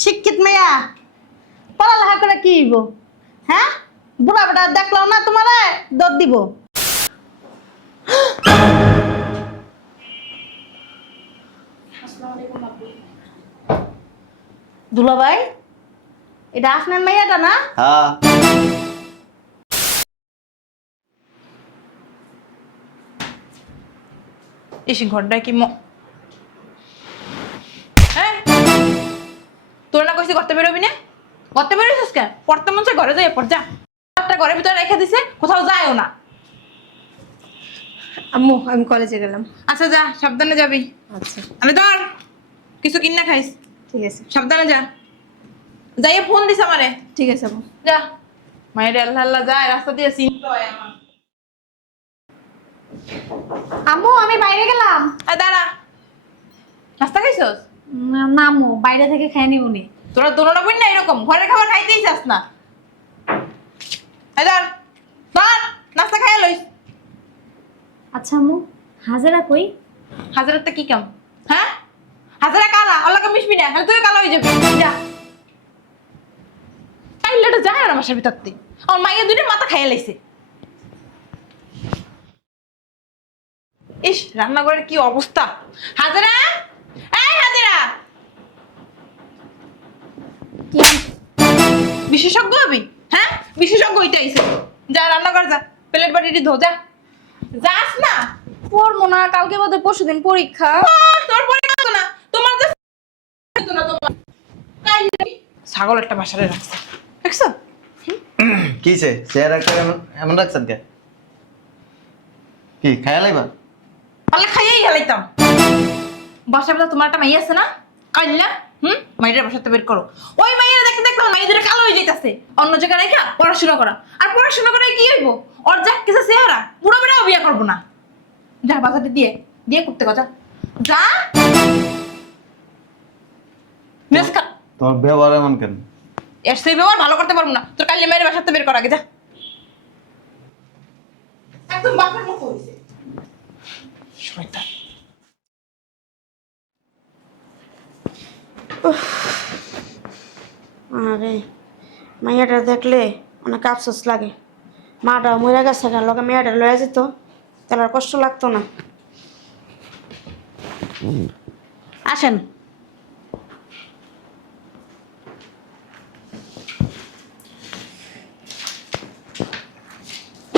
শিক্ষিত মেয়া পড়ালেখা করে কি হইব? হ্যাঁ, বুড়া বেটা দেখলো না তোমারে দৌড় দিব। দুলাভাই, এটা আপনার মেয়েটা না? হ্যাঁ। এসে ঘরটায় কি হ্যাঁ তোর না কইছি করতে বেরোবি না? করতে বেরোছিস কেন? পড়তে মন চায় ঘরে যাই পড় যা। একটা ঘরের ভিতরে রেখে দিছে, কোথাও যায়ও না। আম্মু আমি কলেজে গেলাম। আচ্ছা যা, সাবধানে যাবি। আচ্ছা আমি ধর কিছু কিনা খাইস, ঠিক আছে। সাবধানে যা। যাই ফোন দিস আমারে। ঠিক আছে আম্মু। যা। মায়ের আল্লাহ আল্লাহ যায় রাস্তা দিয়ে চিনতে হয় আমার। আম্মু আমি বাইরে গেলাম। দাঁড়া, নাস্তা খাইছস? না আম্মু, বাইরে থেকে খেয়ে নিব নি। তোরা দোনোটা বোন না এরকম ঘরের খাবার খাইতেই চাস না। ধর ধর নাস্তা খাইয়া লইস। আচ্ছা আম্মু, হাজারা কই? হাজারাতে কি কাম? হ্যাঁ, হাজারা কালা, আল্লাহকে মিশবি না, তুই কালো হয়ে যাবি। যা তাইলেটা যায় আর আমার ভিতর থেকে আমার মাইয়া দুইটা মাথা খাইয়া লাইছে। ইস, রান্নাঘরের কি অবস্থা! হাজারা, এই হাজারা, কি বিশেষজ্ঞ হবি? হ্যাঁ, বিশেষজ্ঞ হইতে আইছে। যা রান্নাঘর যা, প্লেট বাটিটি ধো যা। যাস না? পড়বো না, কালকে বোধ হয় পরশুদিন পরীক্ষা। তোর পরীক্ষা তো না, তোমার যে ছাগল একটা বাসারে রাখছে, দেখছো? কিছে চেহারা একটা এমন এমন রাখছেন কে? কি খায়া লাইবা? পারলে খাইয়েই হেলাইতাম। বাসার ভিতরে তোমার একটা মাইয়া আছে না, কাইল্লা? মাইয়ের বাসাতে বের করো। ওই মাইয়ের দেখতে দেখতে মাইয়া দুটো কালো হয়ে যাইতাছে। অন্য জায়গায় রেখা পড়াশোনা করা, আর পড়াশোনা করে কি হইব? ওর যা কিছু চেহারা, বুড়ো বেড়াও বিয়ে করবো না। যা বাজারটা দিয়ে দিয়ে করতে কথা যা। মেসকা তোমার ব্যবহার এমন কেন? এর সেই ব্যবহার ভালো করতে পারবো না। তোর কাইল্লা মায়ের বাসাতে বের কর আগে যা। একদম বাপের মতো হইছে শয়তান। আরে মাইয়াটা দেখলে অনেক আফসোস লাগে। মাটা মরে গেছে, লগে মেয়েটা লয়ে যেত তাহলে আর কষ্ট লাগতো না। আসেন।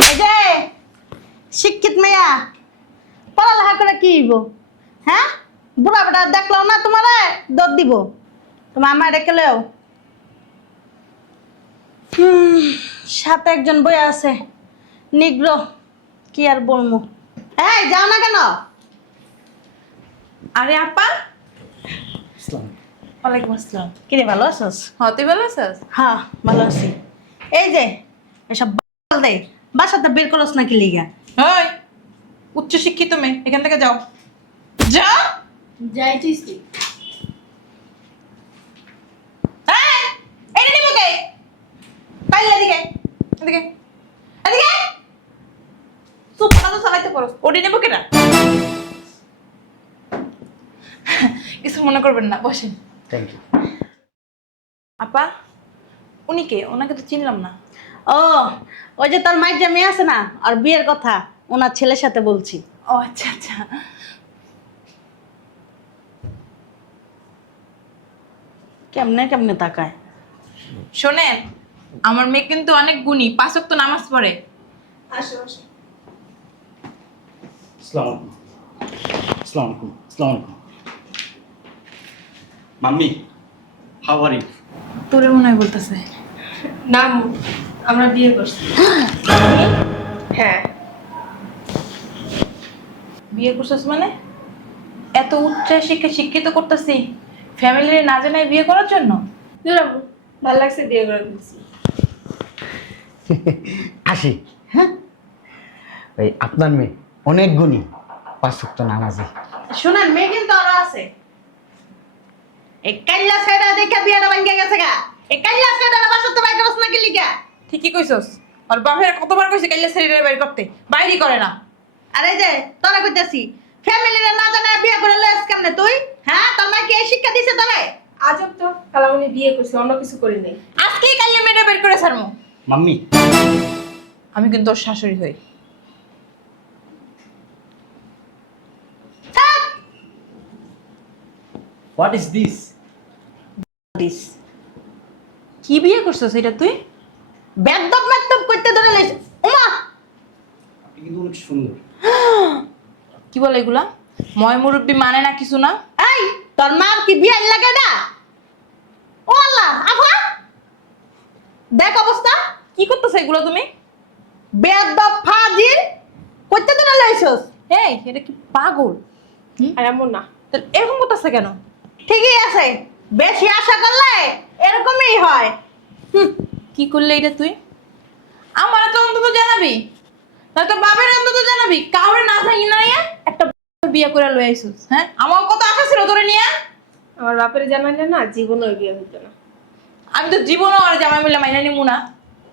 এই যে শিক্ষিত মেয়া পড়ালেখা করে কি হইব? হ্যাঁ, বুড়া বেটা দেখলো না তোমারে দৌড় দিব। তোমার আমার রেখে লেও। সাথে একজন বই আছে নিগ্র, কি আর বলবো। এই যাও না কেন? আরে আপা, ওয়ালাইকুম আসসালাম। কিরে ভালো আছিস? হ্যাঁ, তুই ভালো আছিস? হ্যাঁ ভালো আছি। এই যে এসব বাল দে, বাসাতে বের করস না কি লিগা? ওই উচ্চ শিক্ষিত মেয়ে, এখান থেকে যাও যাও। যাইতেছি। এই, এই নিবো কে? কাইল এদিকে, এদিকে, এদিকে। চুপ করে চালাইতে পারো। ওডি নেবো কেনা? কিছু মনে করবেন না, বসেন। Thank you. আপা, উনি কে? ওনাকে তো চিনলাম না। ও, ওই যে তোর মাইর যে মেয়ে আছে না, আর বিয়ের কথা ওনার ছেলের সাথে বলছি। ও আচ্ছা আচ্ছা। কেমনে কেমনে তাকায়। শোনেন, আমার মেয়ে কিন্তু অনেক গুণী, 5 ওয়াক্ত নামাজ পড়ে। আসো আসো। আসসালামু আলাইকুম। আসসালামু আলাইকুম। আসসালামু আলাইকুম। Mummy, how are you? তোরে মনে হয় বলতেছে। না আম্মু, আমরা বিয়ে করছি। হ্যাঁ। বিয়ে করছিস মানে? এত উচ্চ শিক্ষা শিক্ষিত করতেছি, ফ্যামিলির না জানাই বিয়ে করার জন্য? দূর আম্মু, ভালো লাগছে বিয়ে করে দিচ্ছি। আসি। হ্যাঁ, ওই আপনার মেয়ে অনেক গুণী, 5 ওয়াক্ত নামাজি। শোনেন, মেয়ে কিন্তু আরো আছে। এই কাইল্লা সেটা দেখে বিয়েটা ভাঙ্গে গেছে গা। এই কাইল্লা সেটা বাসাতে বাইর করস না কি লিগা? ঠিকই কইছস। আর বাপের কতবার কইছে কাইলে শরীরে বাইর করতে, বাইরই করে না। আরে যে তোরা কইতাছি ফ্যামিলিরে না জানায় বিয়ে করে লস কেমনে তুই? হ্যাঁ, তোর মা কি এই শিক্ষা দিছে তোরে? আজব তো, খালামণি বিয়ে করছে, অন্য কিছু করি নাই। আজকেই কাইলে মেয়েটা বের করে ছাড়মু। মাম্মি, আমি কিন্তু ওর শাশুড়ি হই। What is this? দিস কি বিয়ে করছো সেটা তুই? বেদব মেদব করতে ধরে লেছ ওমা আপনি কিন্তু অনেক সুন্দর। কি বলে এগুলা? ময় মুরব্বি মানে না কিছু না। এই তোর মার কি বিয়ে লাগে না? ও আল্লাহ আফা দেখ অবস্থা কি করতেছো এগুলো তুমি? বেদব ফাজিল করতে ধরে লেছস। এই এটা কি পাগল? আর এমন না। তাহলে এরকম করতেছে কেন? ঠিকই আছে, বেশি আশা করলে এরকমই হয়। কি করলে এটা তুই? আমার তো অন্তত জানাবি, তাহলে তো বাবার অন্তত জানাবি। কাউরে না থাকি না নিয়ে একটা বিয়ে করে লয়ে আইছিস। হ্যাঁ, আমার কত আশা ছিল তোরে নিয়ে। আমার বাপের জানাইলে না জীবনে ওই বিয়ে হইতো না। আমি তো জীবনও আর জামাই মিলে মাইনা নিমু না।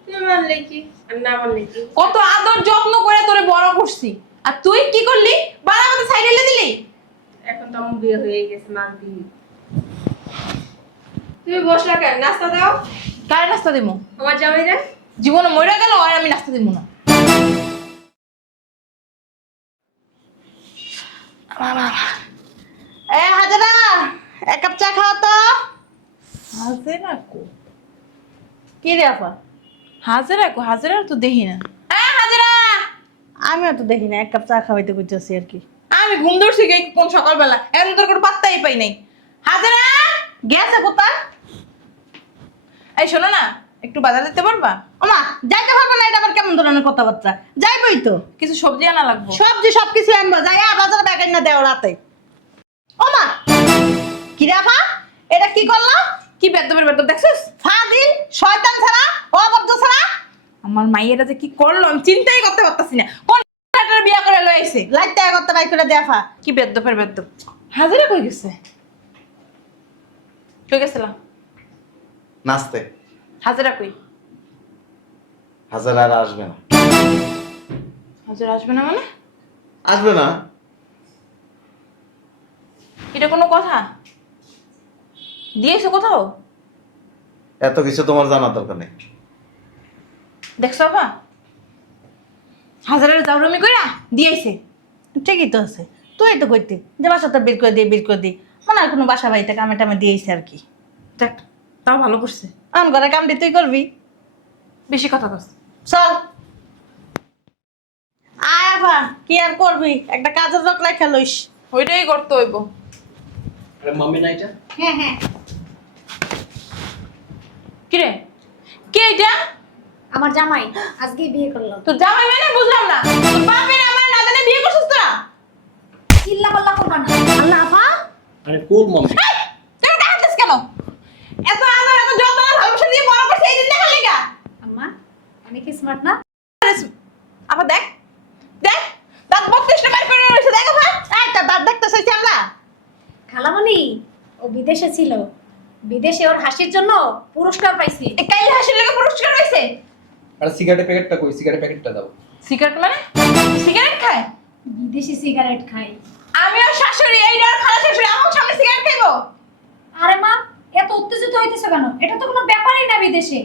তুই মানলে কি আর না মানলে কি? কত আদর যত্ন করে তোরে বড় করছি, আর তুই কি করলি? বাড়া মতো সাইডে দিলি। এখন তো আমার বিয়ে হয়ে গেছে, মানবি। তুমি বসলা কেন? নাস্তা দাও। কারে নাস্তা দিমু? আমার জামাইরা জীবনে মরে গেল আর আমি নাস্তা দিমু না। এ হাজারা এক কাপ চা খাও তো। হাজেরা কো? কি রে আপা? হাজেরা কো? হাজেরা তো দেখি না। হাজেরা, আমিও তো দেখি না, এক কাপ চা খাওয়াইতে কইতেছি আর কি। আমি ঘুম ধরছি কোন সকালবেলা, এখন তোর কোনো পাত্তাই পাই নাই। হাজেরা, গেছে কোথায়? এই শোনো না, একটু বাজার দিতে পারবা? ওমা যাইতে পারবো না, এটা আবার কেমন ধরনের কথাবার্তা? যাইবই তো, কিছু সবজি আনা লাগবো। সবজি সবকিছু আনবো, যাই বাজারে ব্যাগ না দেও রাতে। ওমা কি রে আপা, এটা কি করলো? কি বেদবের বেদব দেখছিস? ফাজিল শয়তান ছাড়া অবদ্ধ ছাড়া আমার মাইয়েরা যে কি করলো আমি চিন্তাই করতে পারতাছি না। কোন টাটার বিয়া করে লই আইছে? লাইতে করতে বাই করে দেফা। কি বেদবের বেদব। হাজেরা কই গেছে? কই গেছিলাম? নাচতে। হাজেরা কই? হাজার আর আসবে না। হাজেরা আসবে না মানে? আসবে না? এটা কোনো কথা? দিয়েছো কোথাও? এত কিছু তোমার জানার দরকার নেই। দেখছো বাবা, হাজারের জাউরমি কইরা দিয়েছে। ঠিকই তো আছে, তুই তো কইতে যে বাসাটা বের করে দিই বের করে দিই, মনে হয় কোনো বাসা বাড়িতে কামে টামে দিয়েছে আর কি। দেখ, তাও ভালো করছে। আম ঘরে কামটি তুই করবি। বেশি কথা কস। চল আয় আফা, কি আর করবি, একটা কাজের লোক লেখা লইস। ওইটাই করতে হইব। আরে মাম্মি না এটা? হ্যাঁ হ্যাঁ কিরে, কে এটা? আমার জামাই আজকে বিয়ে করলো। তোর জামাই মানে বুঝলাম না। তোর বাপের আমার না জানে বিয়ে করছিস তোরা? চিল্লা পাল্লা করবা না। আল্লাহ আফা, আরে কুল মাম্মি। এই, তুই ডাকছিস কেন? এত আদর এত যত্ন ভালোবাসা দিয়ে বড় করছিস এই দিন দেখা লাগা। আম্মা অনেক স্মার্ট না? আবার দেখ, দেখ দাঁত বত্রিশটা বাইর করে রয়েছে। দেখ ভাই, এই তার দাঁত দেখতে চাইছি আমরা। খালামণি ও বিদেশে ছিল, বিদেশে ওর হাসির জন্য পুরস্কার পাইছি। এই কাইলে হাসির লেগে পুরস্কার হয়েছে। আরে সিগারেটের প্যাকেটটা কই? সিগারেটের প্যাকেটটা দাও। সিগারেট মানে? সিগারেট খায়? বিদেশি সিগারেট খাই। আমি আর শাশুড়ি এই আর খালা শাশুড়ি আমার সামনে সিগারেট খাইবো? আরে মা, এত উত্তেজিত হইতেছে কেন? এটা তো কোনো ব্যাপারই না বিদেশে।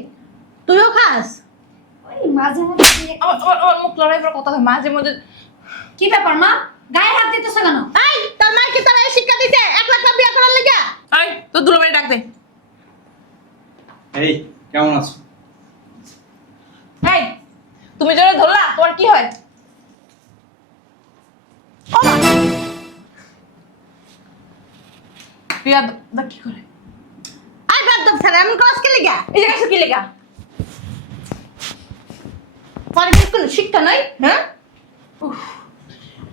তুইও খাস? ওই মাঝে মধ্যে আমার মুখ লড়াই করে কথা হয় মাঝে মধ্যে। কি ব্যাপার মা, গায়ে হাত দিতেছো কেন? এই তোর মা কি তোর এই শিক্ষা দিছে এক লাখ বিয়ে করার লাগা? এই তো দুলাভাই ডাক দে। এই কেমন আছো? এই তুমি যারা ধরলা তোমার কি হয়? ও মা, বিয়া দা কি করে? আই বাদ ছাড়া এমন ক্লাস কে লাগা? এই জায়গা কি লেগা? পরে কি কোনো শিক্ষা নাই? হ্যাঁ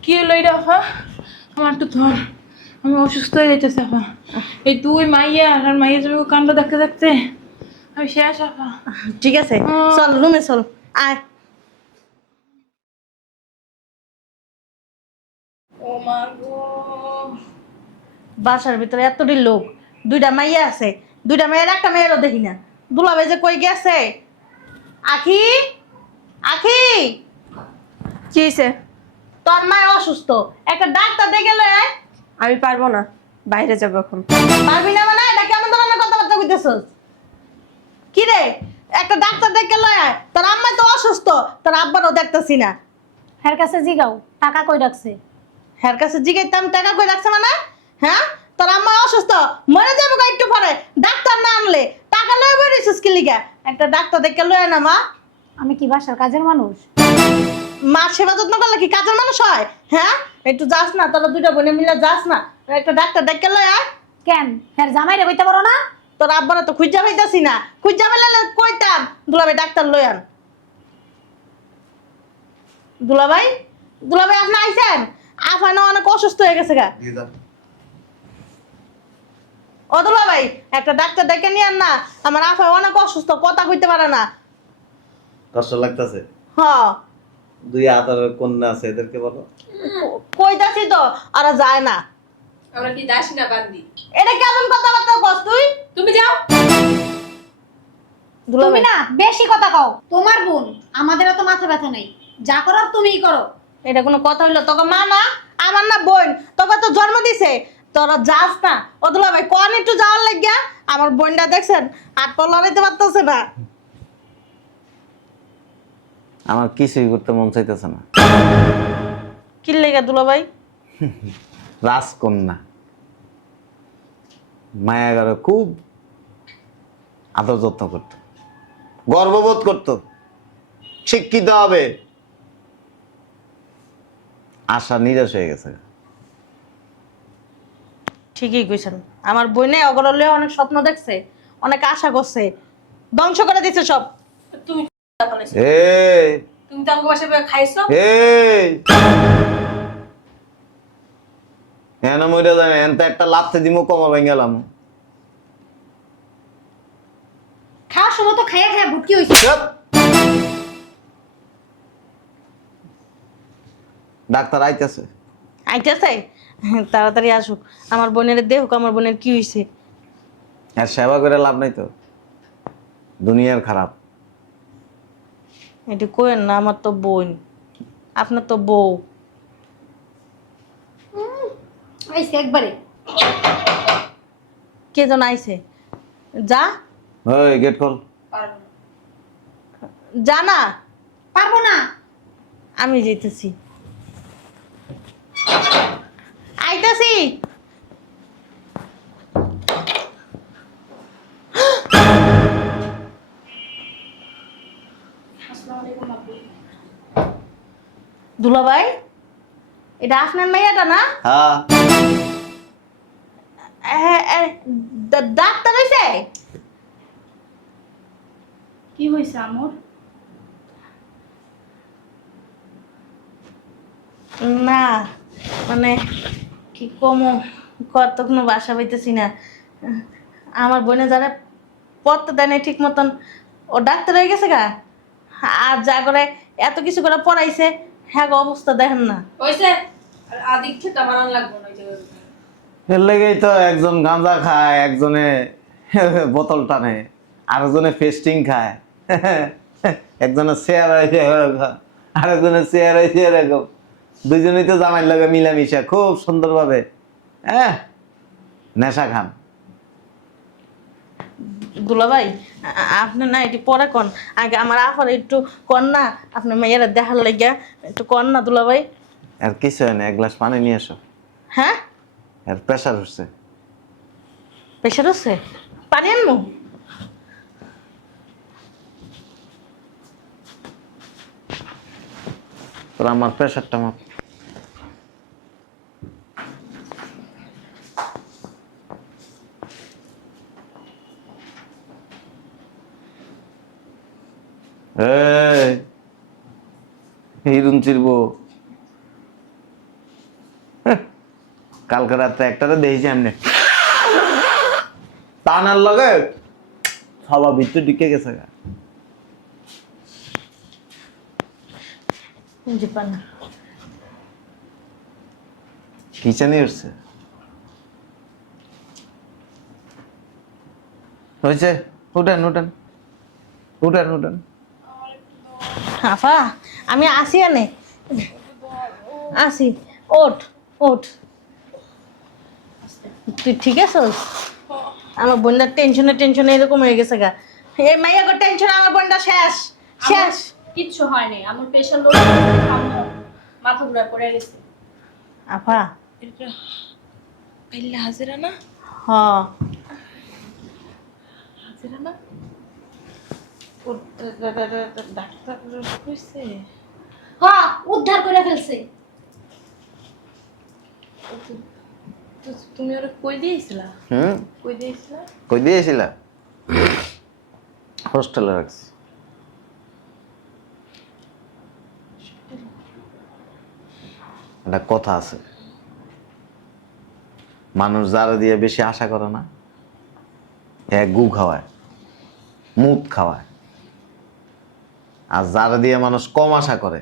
কি হলো এটা আপা? আমার একটু ধর, আমি অসুস্থ হয়ে যাইতেছি আপা। এই তুই মাইয়া আর মাইয়া তুমি কাণ্ড দেখতে দেখতে আমি শেষ আপা। ঠিক আছে, চল রুমে চল। আয় ও মা গো, বাসার ভিতরে এতটি লোক, দুইটা মাইয়া আছে, দুইটা মেয়ের একটা মেয়েরও দেখি না। দুলাভাই যে কই গেছে? আখি আখি, কি হয়েছে? তোর মা অসুস্থ, একটা ডাক্তার দেখে লয় আয়। আমি পারবো না, বাইরে যাবো এখন। পারবি না মানে এটা কেমন কি রে একটা ডাক্তার দেখে লয় আয়। তোর আম্মা তো অসুস্থ, তোর আব্বারও দেখতেছি না। হের কাছে জিগাও টাকা কই রাখছে। হের কাছে জিগাইতাম টাকা কই রাখছে মানে? হ্যাঁ, তোর আম্মা অসুস্থ, মরে যাবে কই একটু পরে, ডাক্তার না আনলে টাকা লয়ে বেরিয়েছিস কি লিগা? একটা ডাক্তার দেখে লয় না মা। আমি কি বাসার কাজের মানুষ? মার সেবা যত্ন করলে কি কাজের মানুষ হয়? হ্যাঁ, একটু যাস না, তোরা দুইটা বোনে মিলে যাস না, একটা ডাক্তার দেখে লয় আয়। কেন হের জামাই রে বইতে পারো না? তোর আব্বারা তো খুঁজা পাইতাছি না, খুঁজা পেলে কইতাম দুলাভাই ডাক্তার লই আন। দুলাভাই, দুলাভাই আপনি আইছেন? আফানা অনেক অসুস্থ হয়ে গেছে গা। ও দুলাভাই, একটা ডাক্তার ডেকে নিয়ে আন না, আমার আফা অনেক অসুস্থ, কথা কইতে পারে না। কষ্ট লাগতেছে? হ্যাঁ, 2 আদরের কন্যা আছে, এদেরকে বলো। কইতাছি তো, আর যায় না। আমরা কি দাসী না বান্দি? এটা কেমন কথাবার্তা কস তুই? তুমি যাও। তুমি দুলাভাই না বেশি কথা কও। তোমার বোন, আমাদের তো মাথা ব্যথা নেই, যা করার তুমিই করো। এটা কোনো কথা হইলো? তোকে মা না, আমার না বোন, তোকে তো জন্ম দিছে, তোরা যাস না। ও দুলাভাই কোন একটু যাওয়ার লাগিয়া, আমার বোনটা দেখছেন আর তো লড়াইতে পারতেছে না। আমার কিছুই করতে মন চাইতেছে না। কি লেগে দুলাভাই? রাজকন্যা মায়াগারে খুব আদর যত্ন করত, গর্ববোধ করত, শিক্ষিত হবে। আশা নিরাশ হয়ে গেছে। ঠিকই কইছেন, আমার বোনে অগরলে অনেক স্বপ্ন দেখছে, অনেক আশা করছে, ধ্বংস করে দিছে সব। তুমি এই তুমি তো আমাকে বাসায় বসে খাইছো। এই এন মরে যায়, এন তো একটা লাথি দিমু কোমর ভেঙে গেলাম। খাওয়ার সময় তো খাইয়া খাইয়া ভুটকি হইছে। চুপ! ডাক্তার আইতেছে। আইতেছে? তাড়াতাড়ি আসুক, আমার বোনের দেখুক আমার বোনের কি হয়েছে। আর সেবা করে লাভ নাই তো, দুনিয়ার খারাপ। এটি কোয়েন না, আমার তো বোন, আপনার তো বউ। আইছে একবারে। কে যেন আইছে? যা, ওই গেট খোল। পারবো না। যা না, পারবো না। আমি যেতেছি, আইতাছি। দুলাভাই, এটা আপনার মেয়েটা না? হ্যাঁ, ডাক্তার হইছে? কি হয়েছে আমর? না মানে কি কমো, কতক্ষণ বাসা পাইতেছি না। আমার বোনে যারা পড়তে দেয় না ঠিক মতন, ও ডাক্তার হয়ে গেছে গা, আর যা করে এত কিছু করে পড়াইছে, হ্যাঁ গো অবস্থা দেখেন না। হয়েছে আর আদিক খেতে মারান লাগবো না। এর লেগেই তো একজন গাঁজা খায়, একজনে বোতল টানে, আরেকজনে ফেস্টিং খায়, একজনে চেয়ার হয়েছে আরেকজনে চেয়ার হয়েছে এরকম। দুইজনেই তো জামাই লাগে মিলামিশা খুব সুন্দরভাবে নেশা খান। দুলাভাই, আপনি না এটি পরে কন, আগে আমার আফার একটু কন না, আপনার মেয়েরা দেখার লাগিয়া একটু কন না দুলাভাই। আর কিছু হয় না, 1 গ্লাস পানি নিয়ে এসো। হ্যাঁ, আর প্রেশার হচ্ছে। প্রেশার হচ্ছে? পানি আনবো? তোর আমার প্রেশারটা মাপ। হিরুন চিরবো। কালকে রাত্রে একটাতে দেখেছি এমনি টানার লগে সবা ভিতরে ঢুকে গেছে। জি পানি। কিচেনে উঠছে হয়েছে। উঠেন উঠেন উঠেন উঠেন। আফা আমি আসি, আনে আসি, ওঠ ওঠ। তুই ঠিক আছিস? আমার বোনটার টেনশনে টেনশনে এরকম হয়ে গেছে গা, এই মাইয়া গো টেনশন আমার বোনটা শেষ শেষ। কিচ্ছু হয়নি, আমার প্রেশার লো, আম্মু মাথা ঘুরে পড়ে গেছে। আপা এটা কাইল্লা হাজিরা না? হ হাজিরা না? ও ডাক্তার কইছে হ্যাঁ, উদ্ধার করে ফেলছে। তুমি ওরা কই দিয়েছিলা? হুম, কই দিয়েছিলা? কই দিয়েছিলা? হোস্টেলে রাখছি। একটা কথা আছে, মানুষ যারা দিয়ে বেশি আশা করে না, এক গু খাওয়ায়, মুখ খাওয়ায়। আর যারা দিয়ে মানুষ কম আশা করে,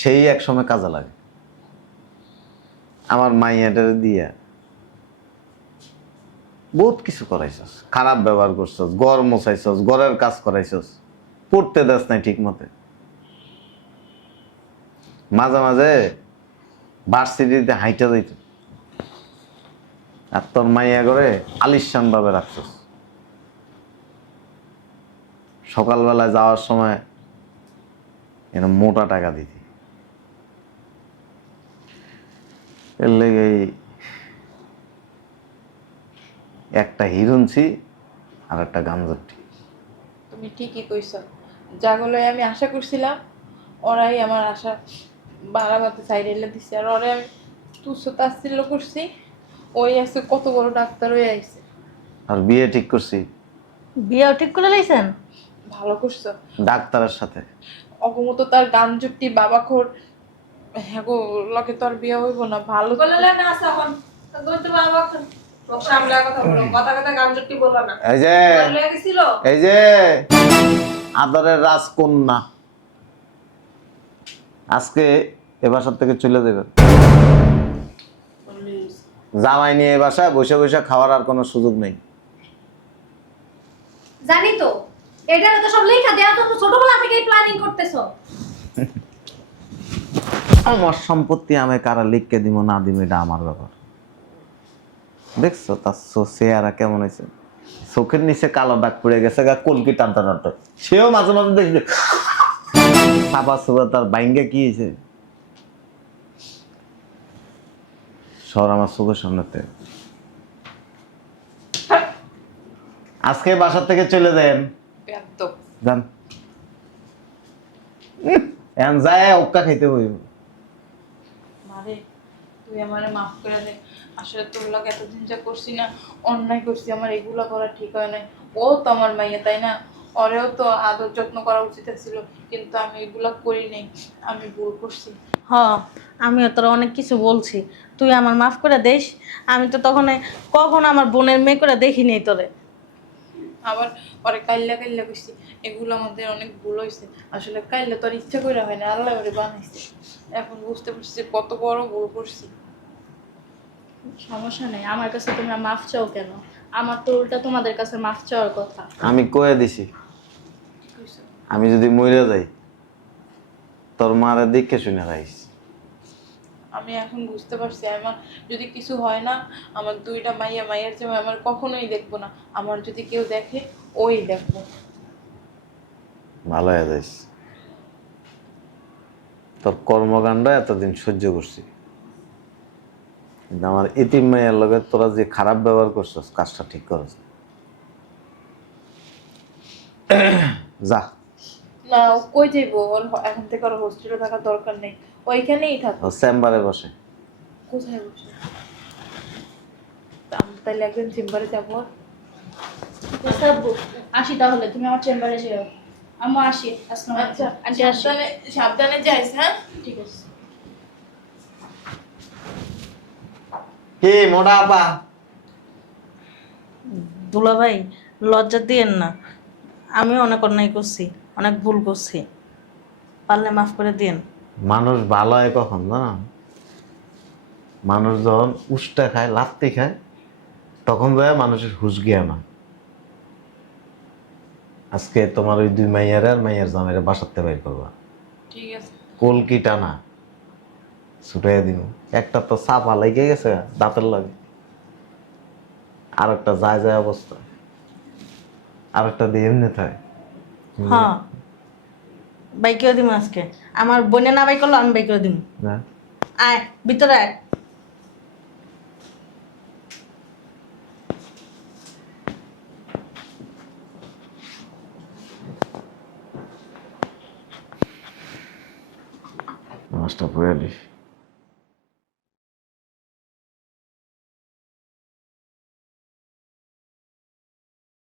সেই এক সময় কাজে লাগে। আমার মাইয়াটার দিয়া বহুত কিছু করাইছস, খারাপ ব্যবহার করছস, ঘর মোছাইছস, ঘরের কাজ করাইছস, পড়তে দাস নাই ঠিক মতে। মাঝে মাঝে ভার্সিটিতে হাইটা যাইত, আর তোর মাইয়া করে আলিশান ভাবে রাখছস। সকালবেলায় যাওয়ার সময় এরকম মোটা টাকা দিতি। এর লেগে একটা হিরুনছি আর একটা গাঞ্জটি। তুমি ঠিকই কইছ, যাগুলো আমি আশা করছিলাম ওরাই আমার আশা বাড়াবাতে সাইড এলে দিছে। আর ওরে আমি তুচ্ছ তাচ্ছিল্য করছি, ওই আছে কত বড় ডাক্তার হয়ে আইছে। আর বিয়ে ঠিক করছি বিয়েও ঠিক করে লাইছেন? ভালো করছো। ডাক্তারের সাথে। অগমত তার গান জুটি বাবা খোর, হ্যাঁ গো লকে তো আর বিয়ে হইব না। ভালো বলে না আছে এখন তুমি তো বাবা লোক সামলা কথা বলো, কথা কথা গান জুটি বলবা না। এই যে বলে গেছিল এই যে আদরের রাজকন্যা আজকে এ বাসার থেকে চলে যাবে। জামাই নিয়ে এ বাসায় বসে বসে খাওয়ার আর কোনো সুযোগ নেই। জানি তো, এটার তো সব লেখা দেয়া, তো ছোটবেলা থেকেই প্ল্যানিং করতেছো। আমার সম্পত্তি আমি কারা লিখকে দিব না দিব এটা আমার ব্যাপার। দেখছো তার চেহারা কেমন হয়েছে, চোখের নিচে কালো দাগ পড়ে গেছে, কলকি টানতে টানতে। সেও মাঝে মাঝে দেখবে সাবা সুবা তার বাইঙ্গে কি হয়েছে। সর আমার চোখের সামনেতে। আজকে বাসার থেকে চলে দেন, একদম যান। এখন যায় ওক্কা খাইতে বইব। মারে তুই আমারে মাফ করে দে। আসলে তোর লগে এতদিন যা করছি না, অন্যায় করছি, আমার এগুলা করা ঠিক হয় নাই। ও তো আমার মাইয়া, তাই না? ওরেও তো আদর যত্ন করা উচিত ছিল, কিন্তু আমি এগুলা করি নাই। আমি ভুল করছি। হ আমিও তোর অনেক কিছু বলছি, তুই আমার মাফ করে দিস। আমি তো তখন কখন আমার বোনের মেয়ে করে দেখিনি তোরে। আবার পরে কাইল্লা কাইল্লা করছি, এগুলো আমাদের অনেক ভুল হয়েছে। আসলে কাইল্লা তো আর ইচ্ছা করে হয় না, আল্লাহ ওরে বানাইছে। এখন বুঝতে পারছি যে কত বড় ভুল করছি। সমস্যা নেই, আমার কাছে তোমরা মাফ চাও কেন? আমার তো উল্টা তোমাদের কাছে মাফ চাওয়ার কথা। আমি কয়ে দিছি, আমি যদি মরে যাই তোর মারে দেখে শুনে রাইস। আমি এখন বুঝতে পারছি, আমার যদি কিছু হয় না, আমার দুইটা মাইয়া, মাইয়ার চেয়ে আমার কখনোই দেখবো না। আমার যদি কেউ দেখে, ওই দেখবো। ভালো হয়ে যাইস। তোর কর্মকাণ্ড এতদিন সহ্য করছি, কিন্তু আমার এতিম মাইয়ার লগে তোরা যে খারাপ ব্যবহার করছিস, কাজটা ঠিক করছ। যা। না, ও কই যাইবো? ওর এখন থেকে ওর হোস্টেলে থাকার দরকার নেই, ওইখানেই থাকো। ও চেম্বারে বসে। কোথায় বসে? আমি তাহলে একদিন চেম্বারে যাবো। আচ্ছা আব্বু, আসি তাহলে, তুমি আমার চেম্বারে যেও। আম্মু আসি। আসসালামু আচ্ছা, আলাইকুম। আন্টি আসি। সাবধানে সাবধানে যাইস, হ্যাঁ? ঠিক আছে। কি মোটা আপা? দুলা ভাই লজ্জা দিয়েন না, আমি অনেক অন্যায় করছি, অনেক ভুল করছি, পারলে মাফ করে দিয়েন। মানুষ ভালো হয় কখন জানো? মানুষ যখন উষ্টা খায়, লাত্তি খায়, তখন যায় মানুষের হুশ গিয়া না। আজকে তোমার ওই দুই মাইয়ার আর মাইয়ার জামাইয়ের বাসাতে বাইর করবা, ঠিক আছে। কলকি টানা ছুটাই দিব। একটা তো চাপা লেগে গেছে দাঁতের লাগে, আর একটা যায় যায় অবস্থা। আর একটা দিয়ে এমনি থাকে হ্যাঁ বাইকেও দিব আজকে আমার বোনে না বাই করলো আমি বাইকেও দিব না আয় ভিতরে আয় নামাজটা পড়ে নিস